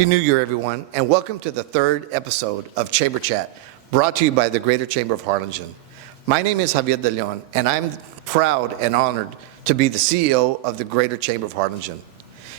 Happy New Year, everyone, and welcome to the third episode of Chamber Chat, brought to you by the Greater Chamber of Harlingen. My name is Javier De Leon, and I'm proud and honored to be the CEO of the Greater Chamber of Harlingen.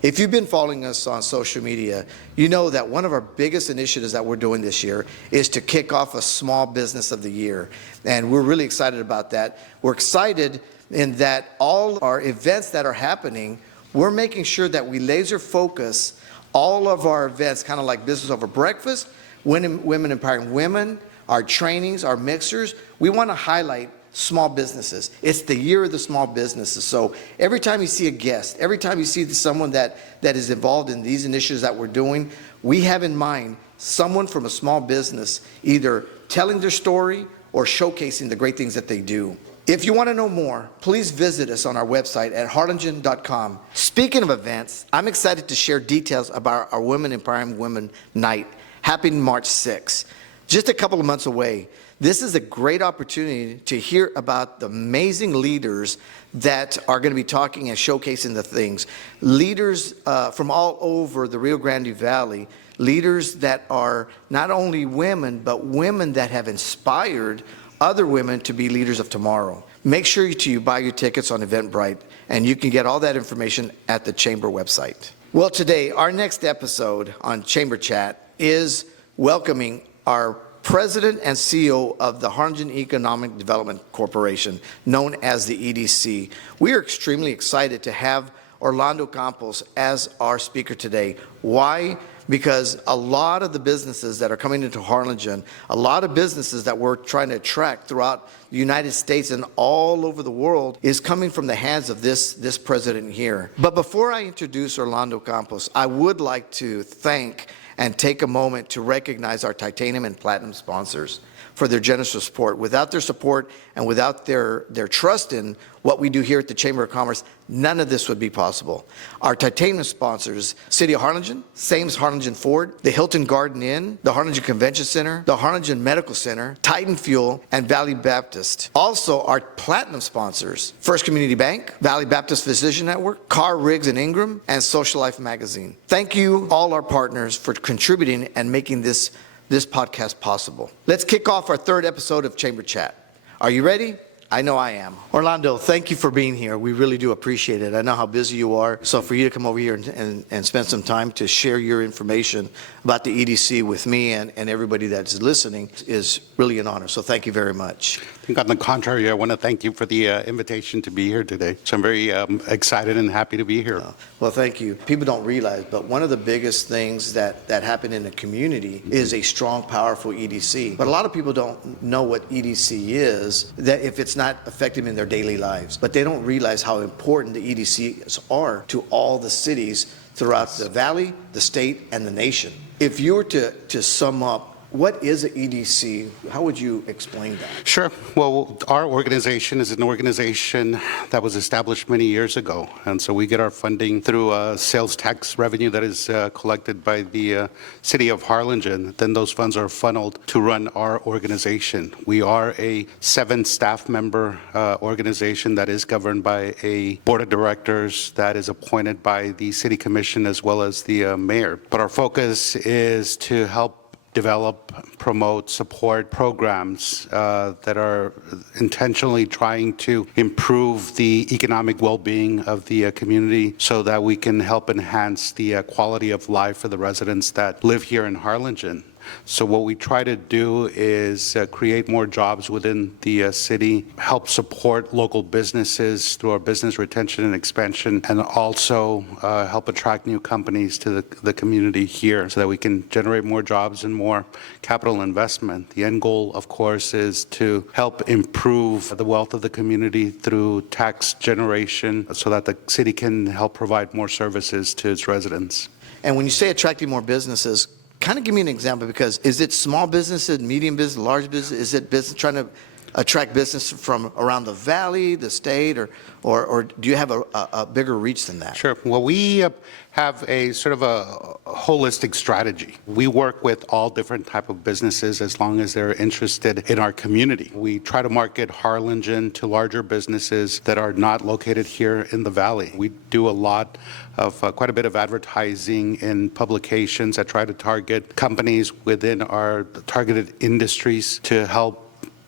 If you've been following us on social media, you know that one of our biggest initiatives that we're doing this year is to kick off a Small Business of the Year, and we're really excited about that. We're excited in that all our events that are happening, we're making sure that we laser focus all of our events, kind of like Business Over Breakfast, Women Empowering Women, our trainings, our mixers. We want to highlight small businesses. It's the year of the small businesses. So every time you see a guest, every time you see someone that is involved in these initiatives that we're doing, we have in mind someone from a small business either telling their story or showcasing the great things that they do. If you want to know more, please visit us on our website at harlingen.com. Speaking of events, I'm excited to share details about our Women Empowering Women Night happening March 6th. Just a couple of months away. This is a great opportunity to hear about the amazing leaders that are going to be talking and showcasing the things. Leaders from all over the Rio Grande Valley, leaders that are not only women, but women that have inspired other women to be leaders of tomorrow. Make sure you buy your tickets on Eventbrite, and you can get all that information at the Chamber website. Well, today, our next episode on Chamber Chat is welcoming our President and CEO of the Harlingen Economic Development Corporation, known as the EDC. We are extremely excited to have Orlando Campos as our speaker today. Why? Because a lot of the businesses that are coming into Harlingen, a lot of businesses that we're trying to attract throughout the United States and all over the world is coming from the hands of this president here. But before I introduce Orlando Campos, I would like to thank and take a moment to recognize our titanium and platinum sponsors for their generous support. Without their support and without their trust in what we do here at the Chamber of Commerce, none of this would be possible. Our titanium sponsors, City of Harlingen, Sames Harlingen Ford, the Hilton Garden Inn, the Harlingen Convention Center, the Harlingen Medical Center, Titan Fuel, and Valley Baptist. Also, our platinum sponsors, First Community Bank, Valley Baptist Physician Network, Carr, Riggs and Ingram, and Social Life Magazine. Thank you, all our partners, for contributing and making this podcast possible. Let's kick off our third episode of Chamber Chat. Are you ready? I know I am. Orlando, thank you for being here. We really do appreciate it. I know how busy you are. So for you to come over here and spend some time to share your information about the EDC with me and everybody that's listening is really an honor. So thank you very much. I think on the contrary, I want to thank you for the invitation to be here today. So I'm very excited and happy to be here. Well, thank you. People don't realize, but one of the biggest things that happen in the community is a strong, powerful EDC. But a lot of people don't know what EDC is, that if it's not effective in their daily lives. But they don't realize how important the EDCs are to all the cities throughout the valley, the state, and the nation. If you were to sum up, what is an EDC? How would you explain that? Sure. Well, our organization is an organization that was established many years ago. And so we get our funding through sales tax revenue that is collected by the city of Harlingen. Then those funds are funneled to run our organization. We are a 7-staff member organization that is governed by a board of directors that is appointed by the city commission as well as the mayor. But our focus is to help develop, promote, support programs that are intentionally trying to improve the economic well-being of the community so that we can help enhance the quality of life for the residents that live here in Harlingen. So what we try to do is create more jobs within the city, help support local businesses through our business retention and expansion, and also help attract new companies to the community here so that we can generate more jobs and more capital investment. The end goal, of course, is to help improve the wealth of the community through tax generation so that the city can help provide more services to its residents. And when you say attracting more businesses, kind of give me an example, because is it small businesses, medium business, large business? Is it business trying to attract business from around the valley, the state, or do you have a bigger reach than that? Sure. Well, we have a sort of a holistic strategy. We work with all different type of businesses as long as they're interested in our community. We try to market Harlingen to larger businesses that are not located here in the valley. We do a lot of quite a bit of advertising in publications that try to target companies within our targeted industries to help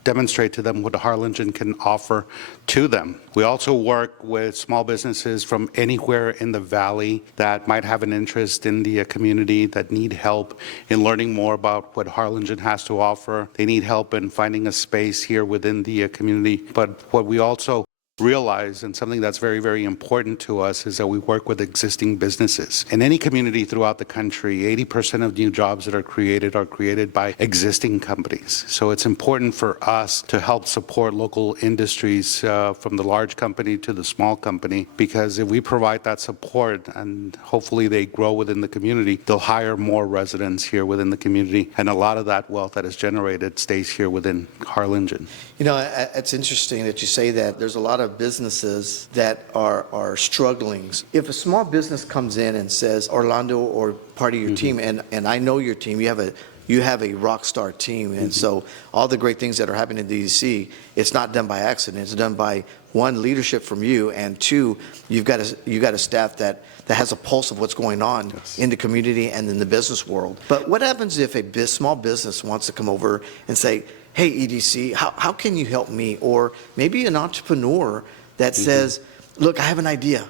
demonstrate to them what Harlingen can offer to them. We also work with small businesses from anywhere in the valley that might have an interest in the community, that need help in learning more about what Harlingen has to offer. They need help in finding a space here within the community. But what we also realize, and something that's very, very important to us, is that we work with existing businesses. In any community throughout the country, 80% of new jobs that are created by existing companies. So it's important for us to help support local industries from the large company to the small company, because if we provide that support and hopefully they grow within the community, they'll hire more residents here within the community, and a lot of that wealth that is generated stays here within Harlingen. You know, it's interesting that you say that. There's a lot of businesses that are struggling. If a small business comes in and says, Orlando or part of your team, and I know your team, you have a rock star team, and so all the great things that are happening in the EDC, it's not done by accident. It's done by, one, leadership from you, and two, you've got a staff that has a pulse of what's going on in the community and in the business world. But what happens if a small business wants to come over and say, hey, EDC, how can you help me? Or maybe an entrepreneur that says, look, I have an idea.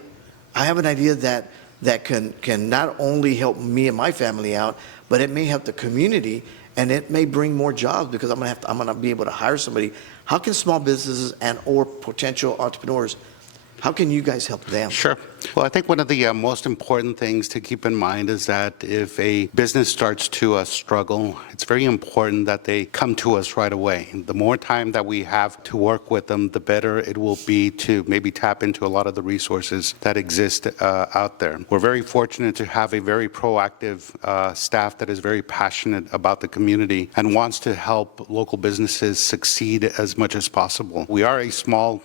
I have an idea that can not only help me and my family out, but it may help the community, and it may bring more jobs because I'm gonna be able to hire somebody. How can small businesses and or potential entrepreneurs, how can you guys help them? Sure. Well, I think one of the most important things to keep in mind is that if a business starts to struggle, it's very important that they come to us right away. The more time that we have to work with them, the better it will be to maybe tap into a lot of the resources that exist out there. We're very fortunate to have a very proactive staff that is very passionate about the community and wants to help local businesses succeed as much as possible. We are a small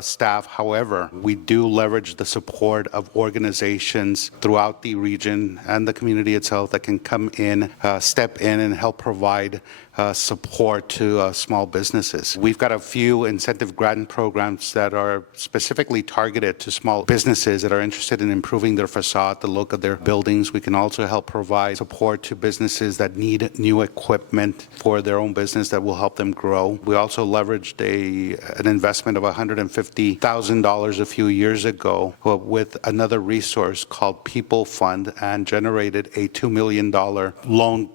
staff, however, we do leverage the support of organizations throughout the region and the community itself that can come in, step in and help provide support to small businesses. We've got a few incentive grant programs that are specifically targeted to small businesses that are interested in improving their facade, the look of their buildings. We can also help provide support to businesses that need new equipment for their own business that will help them grow. We also leveraged an investment of $150,000 a few years ago with another resource called People Fund, and generated a $2 million loan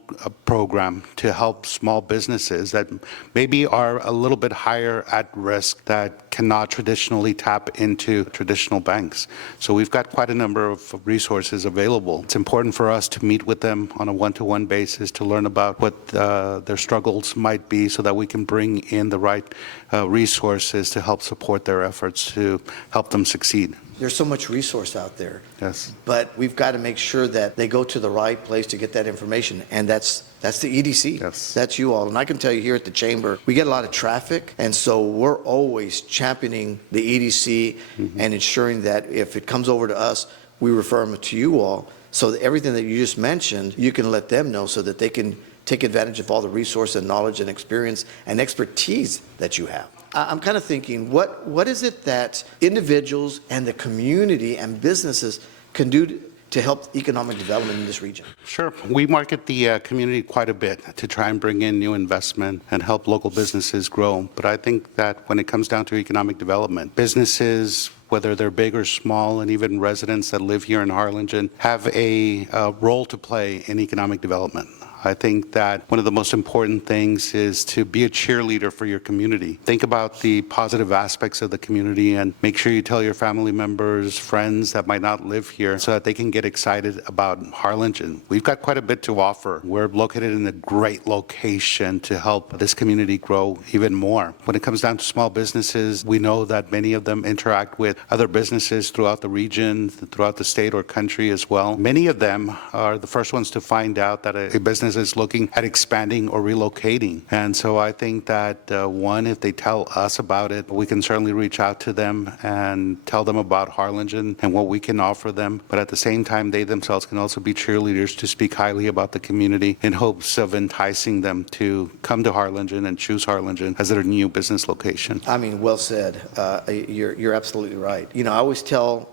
program to help small businesses that maybe are a little bit higher at risk that cannot traditionally tap into traditional banks. So we've got quite a number of resources available. It's important for us to meet with them on a one-to-one basis to learn about what their struggles might be so that we can bring in the right resources to help support their efforts to help them succeed. There's so much resource out there. Yes. But we've got to make sure that they go to the right place to get that information, and that's the EDC. Yes. That's you all. And I can tell you here at the Chamber, we get a lot of traffic, and so we're always championing the EDC and ensuring that if it comes over to us, we refer them to you all. So that everything that you just mentioned, you can let them know so that they can take advantage of all the resource and knowledge and experience and expertise that you have. I'm kind of thinking, what is it that individuals and the community and businesses can do to help economic development in this region? Sure. We market the community quite a bit to try and bring in new investment and help local businesses grow. But I think that when it comes down to economic development, businesses, whether they're big or small, and even residents that live here in Harlingen, have a role to play in economic development. I think that one of the most important things is to be a cheerleader for your community. Think about the positive aspects of the community and make sure you tell your family members, friends that might not live here so that they can get excited about Harlingen. We've got quite a bit to offer. We're located in a great location to help this community grow even more. When it comes down to small businesses, we know that many of them interact with other businesses throughout the region, throughout the state or country as well. Many of them are the first ones to find out that a business businesses looking at expanding or relocating. And so I think that, one, if they tell us about it, we can certainly reach out to them and tell them about Harlingen and what we can offer them. But at the same time, they themselves can also be cheerleaders to speak highly about the community in hopes of enticing them to come to Harlingen and choose Harlingen as their new business location. I mean, well said. You're absolutely right. You know,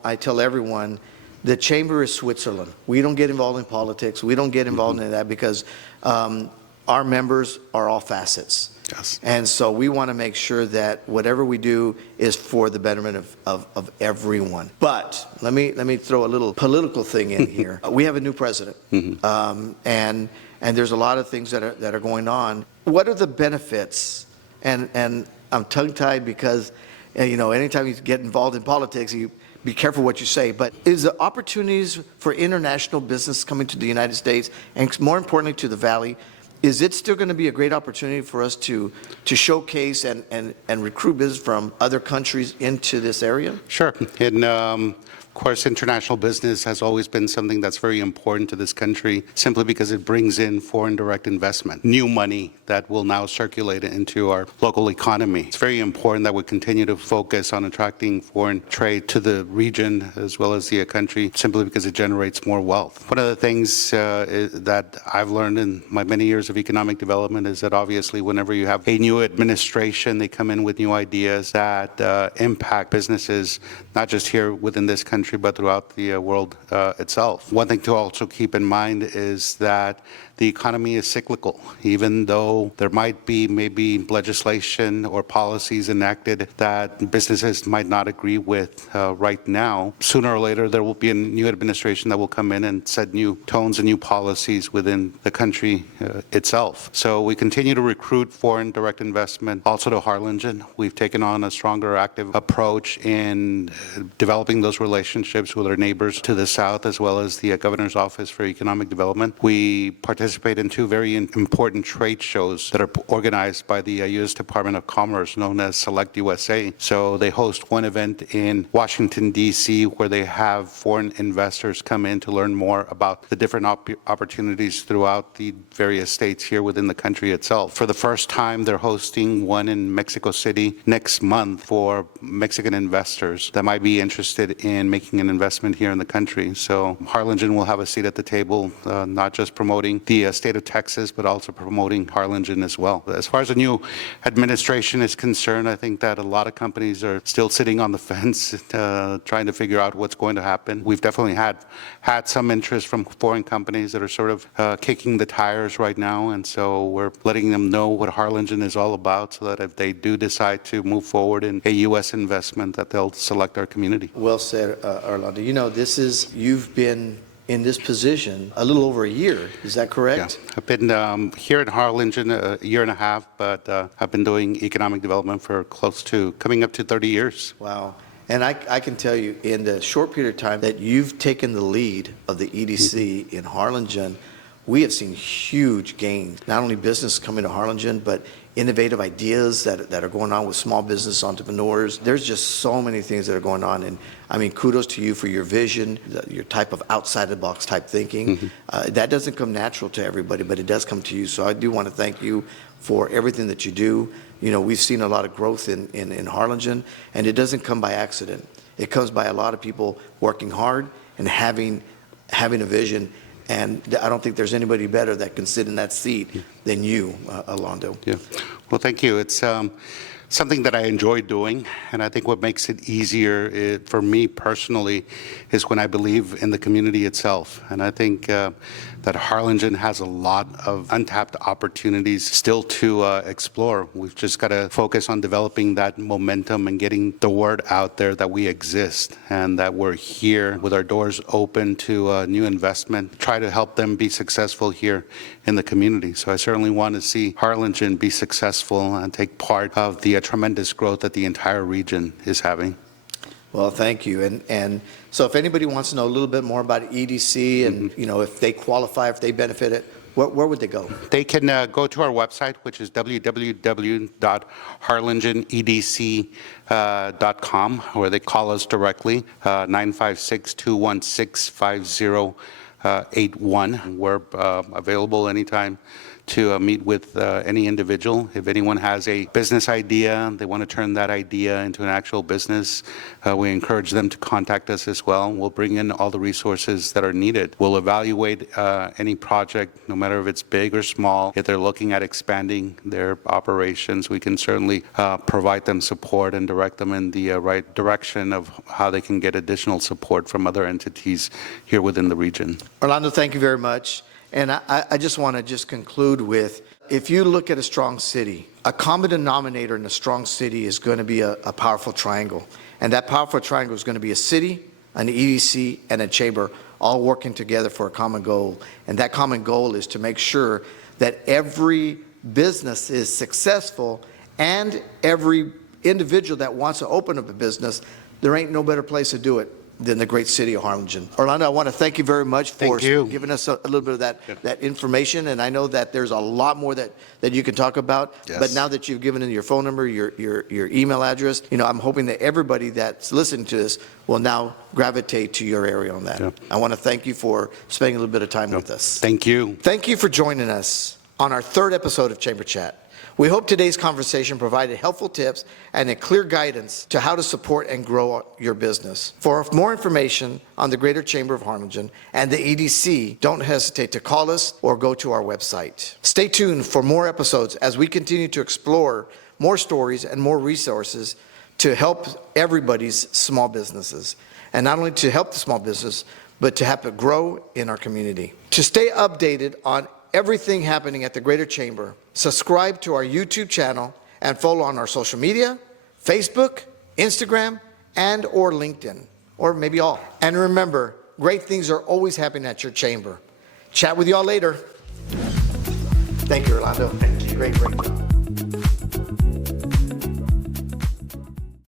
I tell everyone, the Chamber is Switzerland. We don't get involved in politics. We don't get involved in that because our members are all facets. Yes. And so we want to make sure that whatever we do is for the betterment of everyone. But let me throw a little political thing in here. We have a new president, and there's a lot of things that are going on. What are the benefits? And I'm tongue-tied because, you know, anytime you get involved in politics, you be careful what you say. But is the opportunities for international business coming to the United States, and more importantly to the Valley, is it still going to be a great opportunity for us to showcase and recruit business from other countries into this area? Sure. And of course, international business has always been something that's very important to this country simply because it brings in foreign direct investment, new money that will now circulate into our local economy. It's very important that we continue to focus on attracting foreign trade to the region as well as the country simply because it generates more wealth. One of the things that I've learned in my many years of economic development is that obviously whenever you have a new administration, they come in with new ideas that impact businesses, not just here within this country, but throughout the world itself. One thing to also keep in mind is that the economy is cyclical. Even though there might be maybe legislation or policies enacted that businesses might not agree with right now, sooner or later there will be a new administration that will come in and set new tones and new policies within the country itself. So we continue to recruit foreign direct investment also to Harlingen. We've taken on a stronger active approach in developing those relationships with our neighbors to the south as well as the Governor's Office for Economic Development. We participate in two very important trade shows that are organized by the U.S. Department of Commerce known as Select USA. So they host one event in Washington, D.C. where they have foreign investors come in to learn more about the different opportunities throughout the various states here within the country itself. For the first time, they're hosting one in Mexico City next month for Mexican investors that might be interested in making an investment here in the country. So Harlingen will have a seat at the table, not just promoting the state of Texas, but also promoting Harlingen as well. As far as the new administration is concerned, I think that a lot of companies are still sitting on the fence, trying to figure out what's going to happen. We've definitely had some interest from foreign companies that are sort of kicking the tires right now, and so we're letting them know what Harlingen is all about so that if they do decide to move forward in a U.S. investment, that they'll select our community. Well said, Orlando. You know, you've been in this position a little over a year. Is that correct? Yeah, I've been here in Harlingen a year and a half, but I've been doing economic development for close to coming up to 30 years. Wow. And I can tell you in the short period of time that you've taken the lead of the EDC in Harlingen, we have seen huge gains, not only business coming to Harlingen, but innovative ideas that are going on with small business entrepreneurs. There's just so many things that are going on. And I mean, kudos to you for your vision, your type of outside the box type thinking. That doesn't come natural to everybody, but it does come to you. So I do want to thank you for everything that you do. You know, we've seen a lot of growth in Harlingen, and it doesn't come by accident. It comes by a lot of people working hard and having a vision. And I don't think there's anybody better that can sit in that seat than you, Orlando. Yeah. Well, thank you. It's something that I enjoy doing, and I think what makes it easier for me personally is when I believe in the community itself. And I think that Harlingen has a lot of untapped opportunities still to explore. We've just got to focus on developing that momentum and getting the word out there that we exist and that we're here with our doors open to new investment, try to help them be successful here in the community. So I certainly want to see Harlingen be successful and take part of the tremendous growth that the entire region is having. Well, thank you. And so if anybody wants to know a little bit more about EDC and, you know, if they qualify, if they benefit it, where would they go? They can go to our website, which is www.harlingenedc.com, or they call us directly, 956-216-50 81. We're available anytime to meet with any individual. If anyone has a business idea, they want to turn that idea into an actual business, we encourage them to contact us as well. We'll bring in all the resources that are needed. We'll evaluate any project, no matter if it's big or small. If they're looking at expanding their operations, we can certainly provide them support and direct them in the right direction of how they can get additional support from other entities here within the region. Orlando, thank you very much. And I just want to conclude with, if you look at a strong city, a common denominator in a strong city is going to be a powerful triangle. And that powerful triangle is going to be a city, an EDC, and a chamber all working together for a common goal. And that common goal is to make sure that every business is successful and every individual that wants to open up a business, there ain't no better place to do it than the great city of Harlingen. Orlando, I want to thank you very much for giving us a little bit of that information. And I know that there's a lot more that you can talk about. Yes. But now that you've given in your phone number, your email address, I'm hoping that everybody that's listening to this will now gravitate to your area on that. Yeah. I want to thank you for spending a little bit of time with us. Thank you. Thank you for joining us on our third episode of Chamber Chat. We hope today's conversation provided helpful tips and a clear guidance to how to support and grow your business. For more information on the Greater Chamber of Harlingen and the EDC, don't hesitate to call us or go to our website. Stay tuned for more episodes as we continue to explore more stories and more resources to help everybody's small businesses. And not only to help the small business, but to help it grow in our community. To stay updated on everything happening at the Greater Chamber, subscribe to our YouTube channel and follow on our social media, Facebook, Instagram, and or LinkedIn, or maybe all. And remember, great things are always happening at your chamber. Chat with y'all later. Thank you, Orlando. Thank you. Great job.